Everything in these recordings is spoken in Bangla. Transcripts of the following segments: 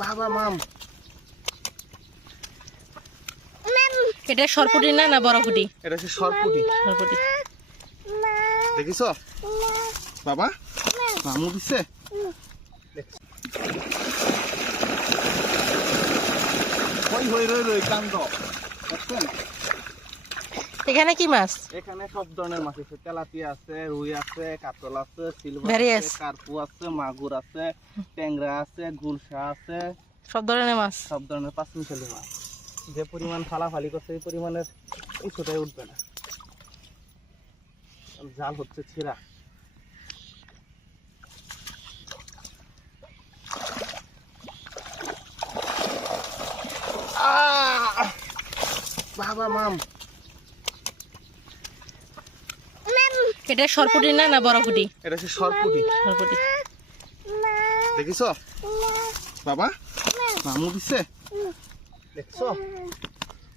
বাবা মাম এটা সরপুটি না না বড় পুটি? এটা হচ্ছে সরপুটি। সরপুটি দেখিস বাবা মামু দিচ্ছে। হই হই রই রই কান্দ দেখছেন? এখানে কি মাছ? এখানে সব ধরনের মাছ আছে, তেলাপিয়া আছে, রুই আছে, কাতল আছে, সিলভার Various. আছে, কার্পু আছে, মাগুর আছে, ট্যাংরা আছে, গুলশা আছে, সব ধরনের মাছ। সব ধরনের পাঁচমিশালি মাছ। যে পরিমাণ ফালাফালি করছে এই পরিমাণের এই ছোটাই উঠবে না, জাল হচ্ছে ছিঁড়া। বাবা মাম এটা সরপুটি না না বড় পুটি? এটা হচ্ছে সরপুটি। সরপুটি দেখিস বাবা মামু দিচ্ছে। দেখছো?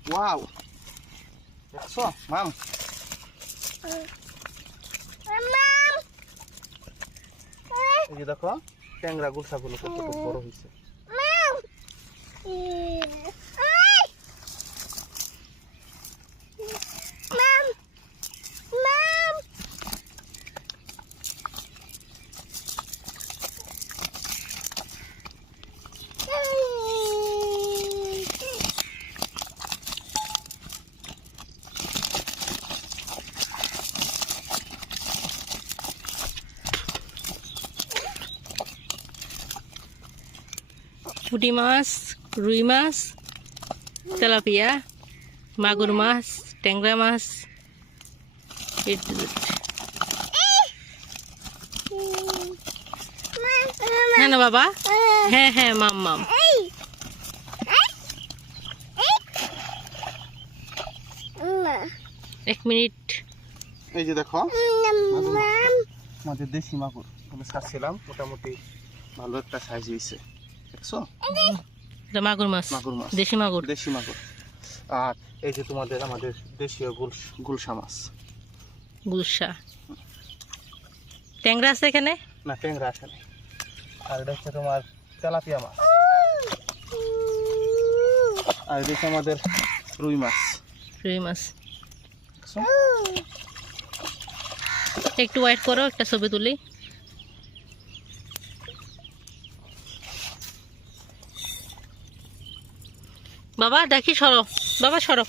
ওয়াও, দেখছো মাম? এই যে দেখো ট্যাংরা গুলশাগুলো কত বড় হয়েছে। পুঁটি মাছ, রুই মাছ, তেলাপিয়া, মাগুর মাছ, ট্যাংরা মাছ, হ্যাঁ না বাবা? হ্যাঁ হ্যাঁ মাম মাম। এক মিনিট। এই যে দেখো আমাদের দেশি মাগুর আমি ছাড়ছিলাম, মোটামুটি ভালো একটা সাইজ হয়েছে। দেখছো? এটা মাগুর মাছ, মাগুর মাছ, দেশি মাগুর। দেশি মাগুর। আর এই যে তোমাদের আমাদের দেশীয় গুলশা মাছ। গুলশা। ট্যাংরা আছে এখানে? না ট্যাংরা আসে না। আর এটা হচ্ছে তোমার তেলাপিয়া মাছ। আর এটা হচ্ছে আমাদের রুই মাছ। রুই মাছ। দেখছো? একটু ওয়েট করো, একটা ছবি তুলি। বাবা দেখি, সরো বাবা, সরো।